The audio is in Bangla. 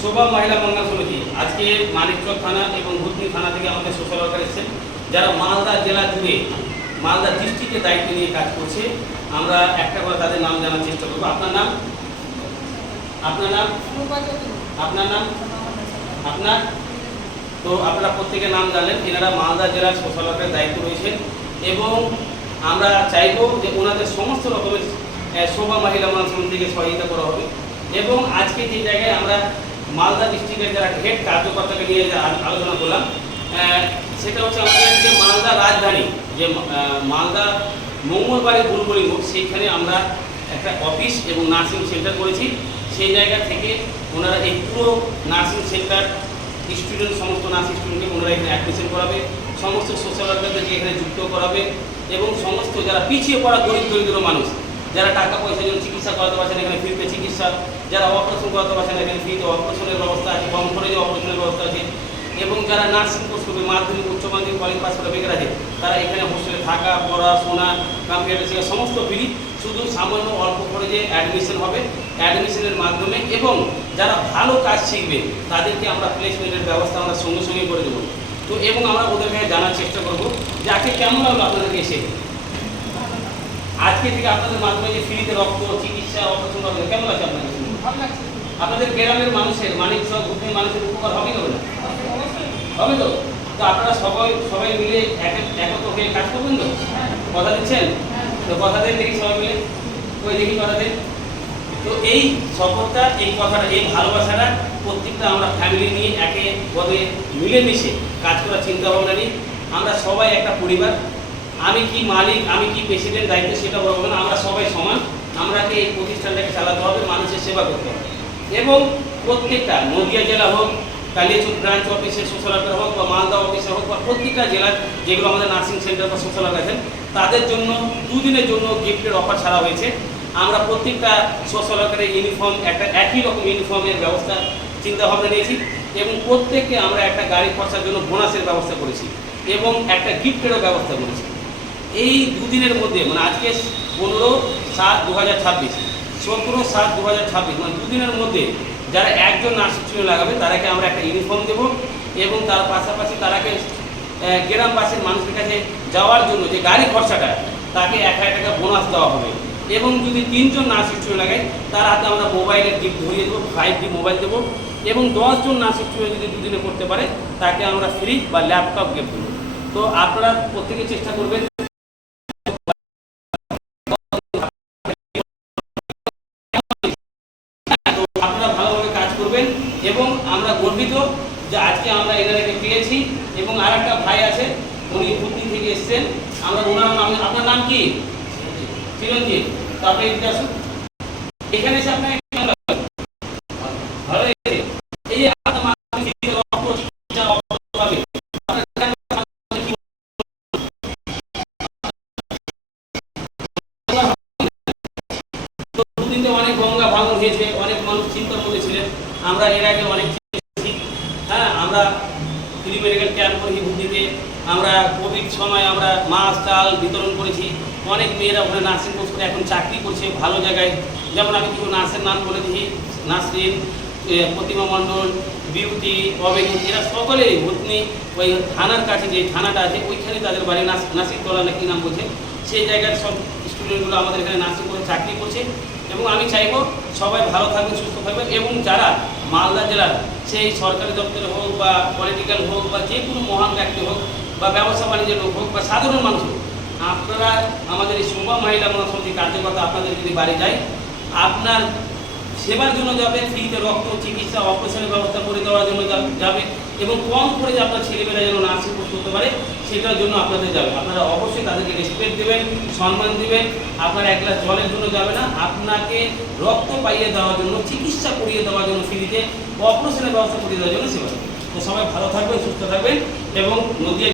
শোভা মহিলা মঙ্গল সমিতি আজকে মানিকচক থানা এবং ভুতনি থানা থেকে আমাদের সোশ্যাল ওয়ার্কার এসেছেন, যারা মালদা জেলা জুড়ে মালদা ডিস্ট্রিক্টের দায়িত্ব নিয়ে কাজ করছে। আমরা একটা করে তাদের নাম জানার চেষ্টা করবো। আপনার নাম? আপনার নাম? আপনার নাম? আপনার? তো আপনারা প্রত্যেকের নাম জানলেন। এনারা মালদা জেলার সোশ্যাল ওয়ার্কারের দায়িত্ব রয়েছেন এবং আমরা চাইবো যে ওনাদের সমস্ত রকমের শোভা মহিলা মঙ্গল সমিতিকে সহযোগিতা করা হবে। এবং আজকে যে জায়গায় আমরা মালদা ডিস্ট্রিক্টের যারা হেড কার্যকর্তাকে নিয়ে আলোচনা করলাম, সেটা হচ্ছে আমাদের যে মালদা রাজধানী, যে মালদা মঙ্গলবাড়ি বুলবুলি মোড়, সেইখানে আমরা একটা অফিস এবং নার্সিং সেন্টার করেছি। সেই জায়গা থেকে ওনারা এই পুরো নার্সিং সেন্টার স্টুডেন্ট, সমস্ত নার্সিং স্টুডেন্টকে ওনারা এখানে অ্যাডমিশন করাবে, সমস্ত সোশ্যাল ওয়ার্কারদেরকে এখানে যুক্ত করাবে এবং সমস্ত যারা পিছিয়ে পড়া গরিব দরিদ্র মানুষ, যারা টাকা পয়সার জন্য চিকিৎসা করাতে পারছেন এখানে ফ্রিতে চিকিৎসা, যারা অপারেশন করাতে পারছেন এখানে ফ্রিতে অপারেশনের ব্যবস্থা আছে, কম খরচে অপারেশনের ব্যবস্থা আছে। এবং যারা নার্সিং কোর্স করবে, মাধ্যমিক উচ্চ মাধ্যমিক কলেজ পাস করে বেকার আছে, তারা এখানে হোস্টেলে থাকা, পড়াশোনা, কম্পিউটার শেখা সমস্ত ফ্রি, শুধু সামান্য অল্প খরচে অ্যাডমিশন হবে। অ্যাডমিশনের মাধ্যমে এবং যারা ভালো কাজ শিখবে তাদেরকে আমরা প্লেসমেন্টের ব্যবস্থা আমরা সঙ্গে সঙ্গে করে দেবো। তো এবং আমরা ওদেরকে জানার চেষ্টা করবো যে আজকে কেমন লাগলো আপনাদেরকে এসে, আজকে থেকে আপনাদের মাধ্যমে যে ফ্রিতে রক্ত চিকিৎসা অপারেশন হবে, কেমন আছে আপনাদের? আপনাদের গ্রামের মানুষের, মানিকচক ভুতনির মানুষের উপকার হবে কি হবে না? হবে তো? তো আপনারা সবাই মিলে একত্র হয়ে কাজ করবেন তো? কথা দিচ্ছেন তো? কথা দেন দেখি সবাই মিলে, ওই দেখি কথা দেন। তো এই সফলতা, এই কথাটা, এই ভালোবাসাটা প্রত্যেকটা আমরা ফ্যামিলি নিয়ে একে পদে মিলেমিশে কাজ করার চিন্তা ভাবনা নিই। আমরা সবাই একটা পরিবার। আমি কি মালিক, আমি কি প্রেসিডেন্ট, দায়িত্ব সেটা বলবো না, আমরা সবাই সমান। আমরাকে এই প্রতিষ্ঠানটাকে চালাতে হবে, মানুষের সেবা করতে হবে। এবং প্রত্যেকটা নদিয়া জেলা হোক, কালিয়াচক ব্রাঞ্চ অফিসের সোশ্যাল ওয়ার্কার হোক বা মালদা অফিসে হোক বা প্রত্যেকটা জেলার যেগুলো আমাদের নার্সিং সেন্টার বা সোশ্যাল ওয়ার্কার আছেন, তাদের জন্য দুদিনের জন্য গিফটের অফার ছাড়া হয়েছে। আমরা প্রত্যেকটা সোশ্যাল ওয়ার্কারের ইউনিফর্ম, একটা একই রকম ইউনিফর্মের ব্যবস্থা চিন্তা ভাবনা নিয়েছি এবং প্রত্যেককে আমরা একটা গাড়ি খরচার জন্য বোনাসের ব্যবস্থা করেছি এবং একটা গিফটেরও ব্যবস্থা করেছি। এই দুদিনের মধ্যে, মানে আজকে 15/7/2026, 17/7/2026, মানে দুদিনের মধ্যে যারা একজন নার্সিং স্টুডেন্ট লাগাবে তারাকে আমরা একটা ইউনিফর্ম দেবো এবং তার পাশাপাশি তারাকে গ্রামবাসীর মানুষের কাছে যাওয়ার জন্য যে গাড়ি খরচাটা, তাকে 1000 টাকা বোনাস দেওয়া হবে। এবং যদি 3 জন নার্সিং স্টুডেন্ট লাগাই তার হাতে আমরা মোবাইলের গিফট ধরিয়ে দেবো, 5G মোবাইল দেবো। এবং 10 জন নার্সিং স্টুডেন্ট যদি দুদিনে করতে পারে তাকে আমরা ফ্রিজ বা ল্যাপটপ গিফট দেবো। তো আপনারা প্রত্যেকে চেষ্টা করবেন এবং আমরা গর্বিত যে আজকে আমরা এনারাকে পেয়েছি। এবং আর একটা ভাই আছে, উনি ভুতনি থেকে এসছেন, আমরা ওনার নাম, আপনার নাম কি? চিরঞ্জিত। তো আপনি এদিকে আসুন, এখানে এসে আপনার ভালো এই যে অনেক গঙ্গা ভাঙন হয়েছে, অনেক মানুষ চিন্তার মধ্যে ছিলেন। আমরা এর আগে অনেক আমরা ফ্রি মেডিকেল ক্যাম্প করেছি ভুতনিতে। আমরা কোভিড সময় আমরা মাছ চাল বিতরণ করেছি। অনেক মেয়েরা ওখানে নার্সিং কোর্স করে এখন চাকরি করছে ভালো জায়গায়। যেমন আমি কিছু নার্সের নাম বলে দিই, নাসরিন, প্রতিমা মণ্ডল, বিউটি, অবেদন, এরা সকলে ভুতনি ওই থানার কাছে যে থানাটা আছে ওইখানে তাদের বাড়ি, নাসিরতলা নাকি নাম বলছে, সেই জায়গার সব স্টুডেন্টগুলো আমাদের এখানে নার্সিং করে চাকরি করছে। এবং আমি চাইবো সবাই ভালো থাকবেন, সুস্থ থাকবেন। এবং যারা মালদা জেলার সেই সরকারি দপ্তরে হোক বা পলিটিক্যাল হোক বা যে কোনো মহান ব্যক্তি হোক বা ব্যবসা বাণিজ্যের লোক হোক বা সাধারণ মানুষ হোক, আপনারা আমাদের এই শোভা মহিলা মঙ্গল সমিতি কার্যকর্তা আপনাদের যদি বাড়ি যায়, আপনার সেবার জন্য যাবে, ফ্রিতে রক্ত চিকিৎসা অপারেশনের ব্যবস্থা করে দেওয়ার জন্য যাবে এবং কম করে যে আপনার ছেলেমেয়েরা যেন নার্সিং কোর্স করতে পারে সেটার জন্য আপনাদের যাবে। আপনারা অবশ্যই তাদেরকে রেসপেক্ট দেবেন, সম্মান দেবেন। আপনার এক গ্লাস জলের জন্য যাবে না, আপনাকে রক্ত পাইয়ে দেওয়ার জন্য, চিকিৎসা করিয়ে দেওয়ার জন্য, ফ্রিতে অপারেশনের ব্যবস্থা করিয়ে দেওয়ার জন্য সেবা। তো সবাই ভালো থাকবেন, সুস্থ থাকবেন এবং নদিয়া